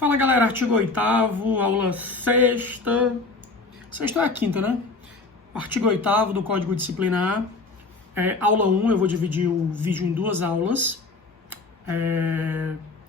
Fala galera, artigo 8º, aula 6ª. Sexta é a quinta, né? Artigo 8º do Código Disciplinar. Aula 1, eu vou dividir o vídeo em duas aulas.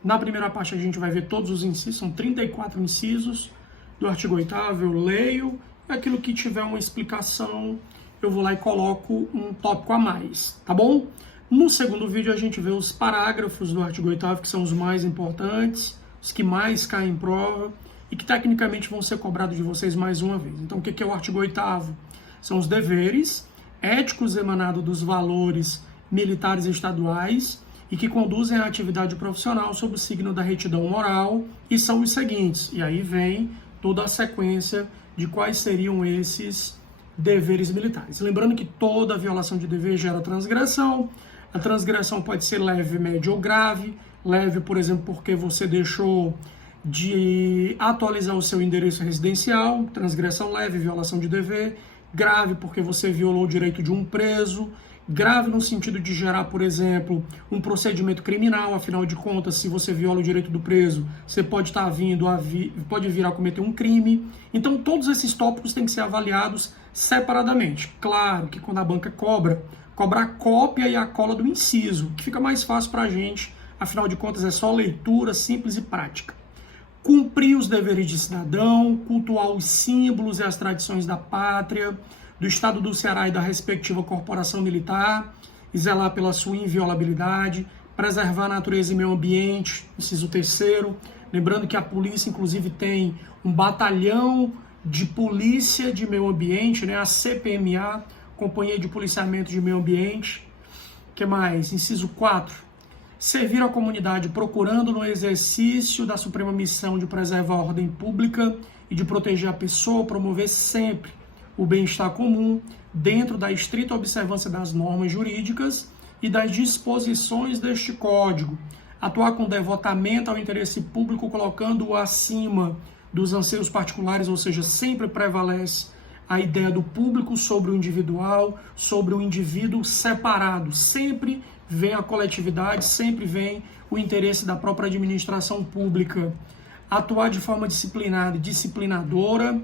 Na primeira parte a gente vai ver todos os incisos, são 34 incisos do artigo 8º, eu leio, e aquilo que tiver uma explicação, eu vou lá e coloco um tópico a mais, tá bom? No segundo vídeo a gente vê os parágrafos do artigo 8º, que são os mais importantes, os que mais caem em prova e que tecnicamente vão ser cobrados de vocês mais uma vez. Então o que é o artigo 8º? São os deveres éticos emanados dos valores militares estaduais e que conduzem à atividade profissional sob o signo da retidão moral, e são os seguintes. E aí vem toda a sequência de quais seriam esses deveres militares. Lembrando que toda violação de dever gera transgressão. A transgressão pode ser leve, média ou grave. Leve, por exemplo, porque você deixou de atualizar o seu endereço residencial, transgressão leve, violação de dever. Grave, porque você violou o direito de um preso. Grave no sentido de gerar, por exemplo, um procedimento criminal. Afinal de contas, se você viola o direito do preso, você pode pode vir a cometer um crime. Então, todos esses tópicos têm que ser avaliados separadamente. Claro que quando a banca cobra a cópia e a cola do inciso, que fica mais fácil para a gente. Afinal de contas, é só leitura simples e prática. Cumprir os deveres de cidadão, cultuar os símbolos e as tradições da pátria, do Estado do Ceará e da respectiva corporação militar, e zelar pela sua inviolabilidade, preservar a natureza e meio ambiente, inciso 3º. Lembrando que a polícia, inclusive, tem um batalhão de polícia de meio ambiente, né? A CPMA, Companhia de Policiamento de Meio Ambiente. O que mais? Inciso 4. Servir a comunidade procurando no exercício da suprema missão de preservar a ordem pública e de proteger a pessoa, promover sempre o bem-estar comum, dentro da estrita observância das normas jurídicas e das disposições deste Código. Atuar com devotamento ao interesse público, colocando-o acima dos anseios particulares, ou seja, sempre prevalece a ideia do público sobre o individual, sobre o indivíduo separado. Sempre vem a coletividade, sempre vem o interesse da própria administração pública. Atuar de forma disciplinada e disciplinadora,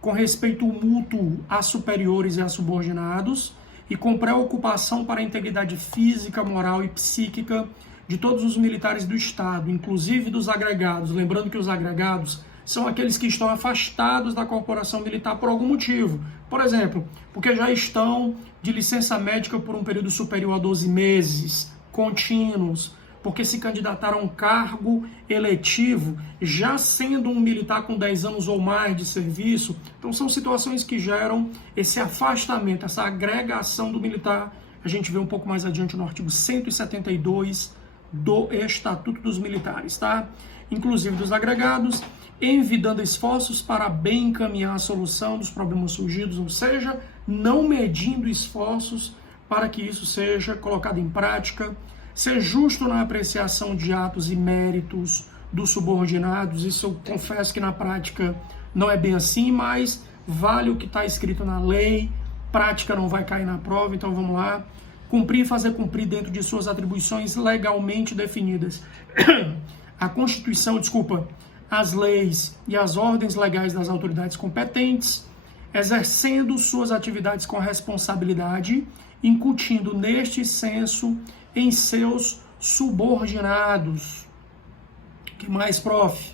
com respeito mútuo a superiores e a subordinados, e com preocupação para a integridade física, moral e psíquica de todos os militares do Estado, inclusive dos agregados. Lembrando que os agregados são aqueles que estão afastados da corporação militar por algum motivo. Por exemplo, porque já estão de licença médica por um período superior a 12 meses, contínuos, porque se candidataram a um cargo eletivo, já sendo um militar com 10 anos ou mais de serviço. Então são situações que geram esse afastamento, essa agregação do militar. A gente vê um pouco mais adiante no artigo 172 do Estatuto dos Militares, tá? Inclusive dos agregados, envidando esforços para bem encaminhar a solução dos problemas surgidos, ou seja, não medindo esforços para que isso seja colocado em prática, ser justo na apreciação de atos e méritos dos subordinados. Isso eu confesso que na prática não é bem assim, mas vale o que está escrito na lei, prática não vai cair na prova, então vamos lá. Cumprir e fazer cumprir dentro de suas atribuições legalmente definidas a Constituição, as leis e as ordens legais das autoridades competentes, exercendo suas atividades com responsabilidade, incutindo neste senso em seus subordinados. Que mais, prof?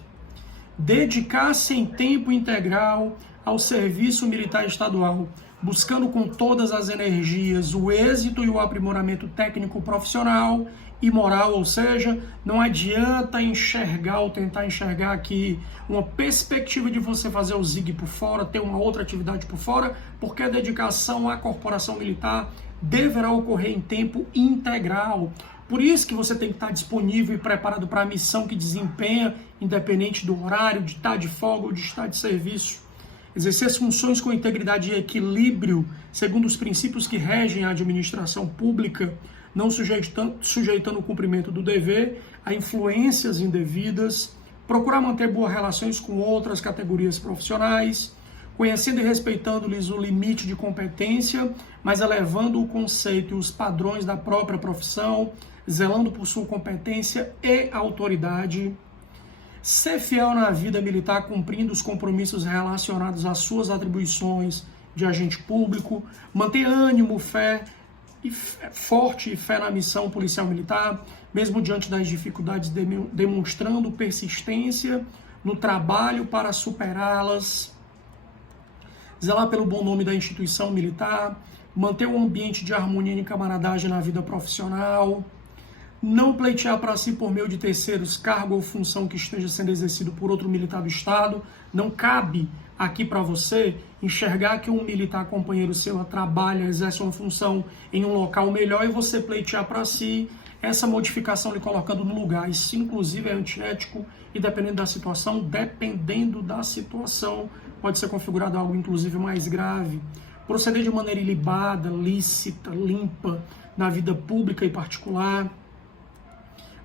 Dedicar-se em tempo integral ao serviço militar estadual, buscando com todas as energias o êxito e o aprimoramento técnico profissional e moral, ou seja, não adianta enxergar ou tentar enxergar aqui uma perspectiva de você fazer o ZIG por fora, ter uma outra atividade por fora, porque a dedicação à corporação militar deverá ocorrer em tempo integral. Por isso que você tem que estar disponível e preparado para a missão que desempenha, independente do horário, de estar de folga ou de estar de serviço. Exercer as funções com integridade e equilíbrio, segundo os princípios que regem a administração pública, não sujeitando o cumprimento do dever a influências indevidas, procurar manter boas relações com outras categorias profissionais, conhecendo e respeitando-lhes o limite de competência, mas elevando o conceito e os padrões da própria profissão, zelando por sua competência e autoridade, ser fiel na vida militar, cumprindo os compromissos relacionados às suas atribuições de agente público, manter ânimo, forte e fé na missão policial militar, mesmo diante das dificuldades, demonstrando persistência no trabalho para superá-las, zelar pelo bom nome da instituição militar, manter um ambiente de harmonia e camaradagem na vida profissional, não pleitear para si por meio de terceiros cargo ou função que esteja sendo exercido por outro militar do Estado. Não cabe aqui para você enxergar que um militar companheiro seu trabalha, exerce uma função em um local melhor e você pleitear para si essa modificação lhe colocando no lugar. Isso, inclusive, é antiético e, dependendo da situação, pode ser configurado algo, inclusive, mais grave. Proceder de maneira ilibada, lícita, limpa, na vida pública e particular.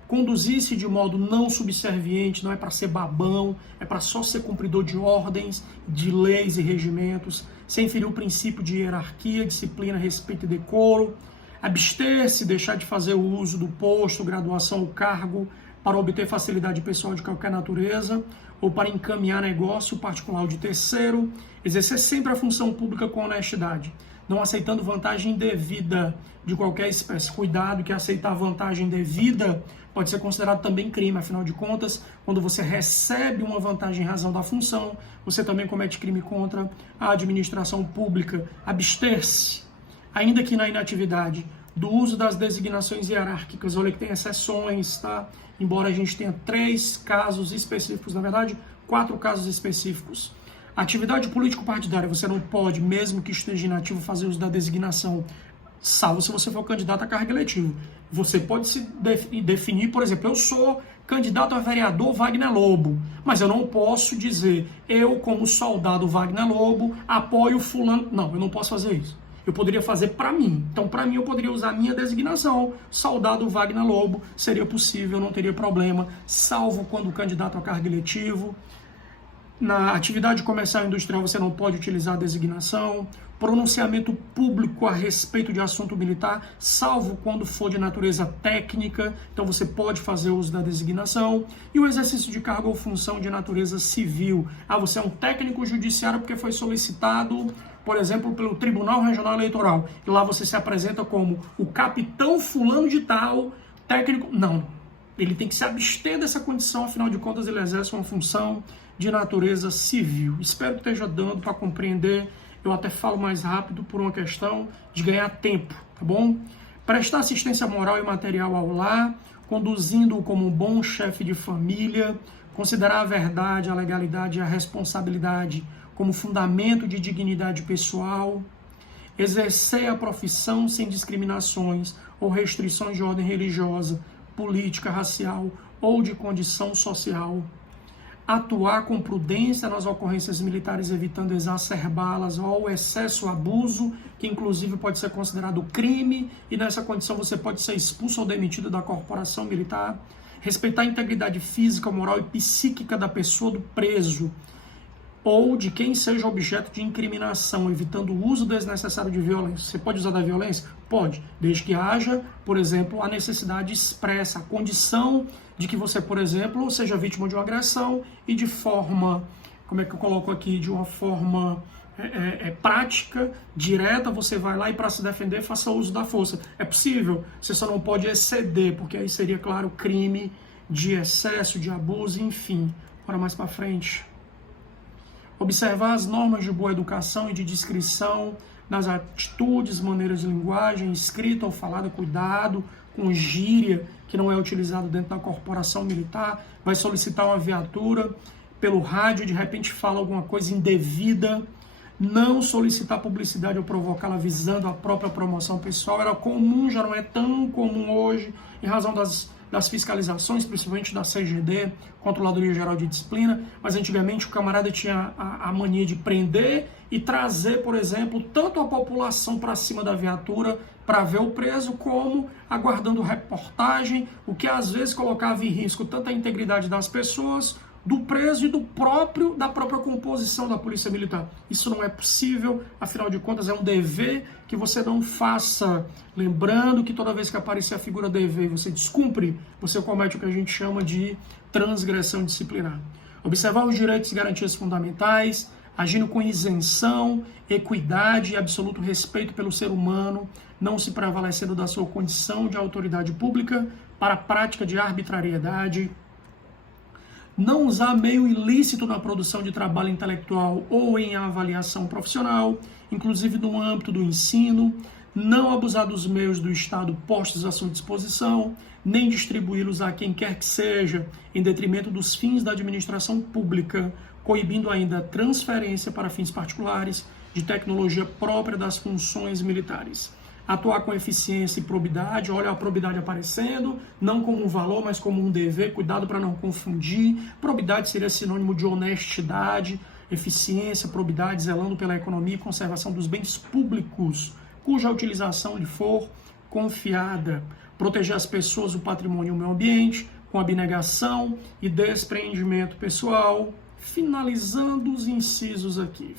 Conduzir-se de modo não subserviente, não é para ser babão, é para só ser cumpridor de ordens, de leis e regimentos, sem ferir o princípio de hierarquia, disciplina, respeito e decoro. Abster-se, deixar de fazer o uso do posto, graduação ou cargo para obter facilidade pessoal de qualquer natureza ou para encaminhar negócio particular de terceiro. Exercer sempre a função pública com honestidade, não aceitando vantagem indevida de qualquer espécie. Cuidado que aceitar vantagem indevida pode ser considerado também crime. Afinal de contas, quando você recebe uma vantagem em razão da função, você também comete crime contra a administração pública. Abster-se, ainda que na inatividade, do uso das designações hierárquicas. Olha que tem exceções, tá? Embora a gente tenha 3 casos específicos, na verdade, 4 casos específicos. Atividade político-partidária, você não pode, mesmo que esteja inativo, fazer uso da designação, salvo se você for candidato a cargo eletivo. Você pode se definir, por exemplo, eu sou candidato a vereador Wagner Lobo, mas eu não posso dizer, eu como soldado Wagner Lobo, apoio fulano. Não, eu não posso fazer isso. Eu poderia fazer para mim. Então, para mim, eu poderia usar a minha designação. Soldado Wagner Lobo seria possível, não teria problema, salvo quando candidato a cargo eletivo. Na atividade comercial e industrial, você não pode utilizar a designação. Pronunciamento público a respeito de assunto militar, salvo quando for de natureza técnica, então você pode fazer uso da designação. E o exercício de cargo ou função de natureza civil. Você é um técnico judiciário porque foi solicitado, por exemplo, pelo Tribunal Regional Eleitoral. E lá você se apresenta como o capitão fulano de tal, técnico. Não, ele tem que se abster dessa condição, afinal de contas ele exerce uma função de natureza civil. Espero que esteja dando para compreender. Eu até falo mais rápido por uma questão de ganhar tempo, tá bom? Prestar assistência moral e material ao lar, conduzindo-o como um bom chefe de família, considerar a verdade, a legalidade e a responsabilidade como fundamento de dignidade pessoal, exercer a profissão sem discriminações ou restrições de ordem religiosa, política, racial ou de condição social, atuar com prudência nas ocorrências militares, evitando exacerbá-las ou excesso, abuso, que inclusive pode ser considerado crime, e nessa condição você pode ser expulso ou demitido da corporação militar, respeitar a integridade física, moral e psíquica da pessoa do preso, ou de quem seja objeto de incriminação, evitando o uso desnecessário de violência. Você pode usar da violência? Pode, desde que haja, por exemplo, a necessidade expressa, a condição de que você, por exemplo, seja vítima de uma agressão e de forma, como é que eu coloco aqui, de uma forma prática, direta, você vai lá e para se defender faça uso da força. É possível, você só não pode exceder, porque aí seria, claro, crime de excesso, de abuso, enfim. Bora mais para frente. Observar as normas de boa educação e de discrição nas atitudes, maneiras de linguagem, escrita ou falada, cuidado com gíria que não é utilizado dentro da corporação militar, vai solicitar uma viatura pelo rádio, de repente fala alguma coisa indevida, não solicitar publicidade ou provocá-la visando a própria promoção pessoal. Era comum, já não é tão comum hoje, em razão das fiscalizações, principalmente da CGD, Controladoria Geral de Disciplina, mas antigamente o camarada tinha a mania de prender e trazer, por exemplo, tanto a população para cima da viatura para ver o preso, como aguardando reportagem, o que às vezes colocava em risco tanto a integridade das pessoas, do preso e da própria composição da Polícia Militar. Isso não é possível, afinal de contas é um dever que você não faça. Lembrando que toda vez que aparecer a figura dever e você descumpre, você comete o que a gente chama de transgressão disciplinar. Observar os direitos e garantias fundamentais, agindo com isenção, equidade e absoluto respeito pelo ser humano, não se prevalecendo da sua condição de autoridade pública para a prática de arbitrariedade, não usar meio ilícito na produção de trabalho intelectual ou em avaliação profissional, inclusive no âmbito do ensino, não abusar dos meios do Estado postos à sua disposição, nem distribuí-los a quem quer que seja, em detrimento dos fins da administração pública, coibindo ainda a transferência para fins particulares de tecnologia própria das funções militares. Atuar com eficiência e probidade, olha a probidade aparecendo, não como um valor, mas como um dever, cuidado para não confundir. Probidade seria sinônimo de honestidade, eficiência, probidade, zelando pela economia e conservação dos bens públicos, cuja utilização lhe for confiada. Proteger as pessoas, o patrimônio e o meio ambiente, com abnegação e despreendimento pessoal. Finalizando os incisos aqui,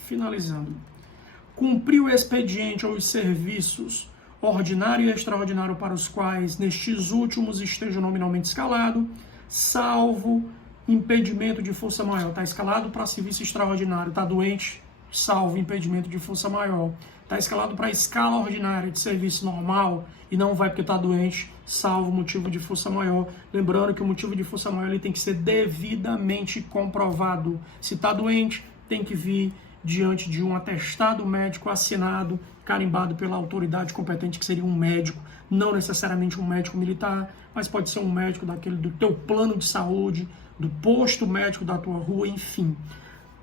cumprir o expediente ou os serviços ordinário e extraordinário para os quais nestes últimos esteja nominalmente escalado, salvo impedimento de força maior. Está escalado para serviço extraordinário, está doente, salvo impedimento de força maior. Está escalado para escala ordinária de serviço normal e não vai porque está doente, salvo motivo de força maior. Lembrando que o motivo de força maior ele tem que ser devidamente comprovado. Se está doente, tem que vir diante de um atestado médico assinado, carimbado pela autoridade competente, que seria um médico, não necessariamente um médico militar, mas pode ser um médico daquele do teu plano de saúde, do posto médico da tua rua, enfim.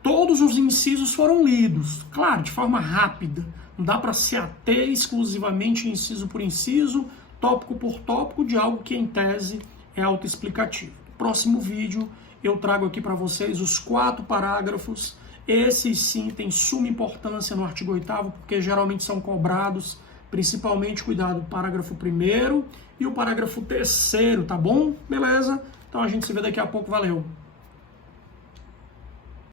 Todos os incisos foram lidos, claro, de forma rápida. Não dá para se ater exclusivamente inciso por inciso, tópico por tópico, de algo que em tese é autoexplicativo. No próximo vídeo eu trago aqui para vocês os 4 parágrafos. Esses sim têm suma importância no artigo 8º, porque geralmente são cobrados, principalmente, cuidado, o parágrafo 1º e o parágrafo 3º, tá bom? Beleza? Então a gente se vê daqui a pouco, valeu!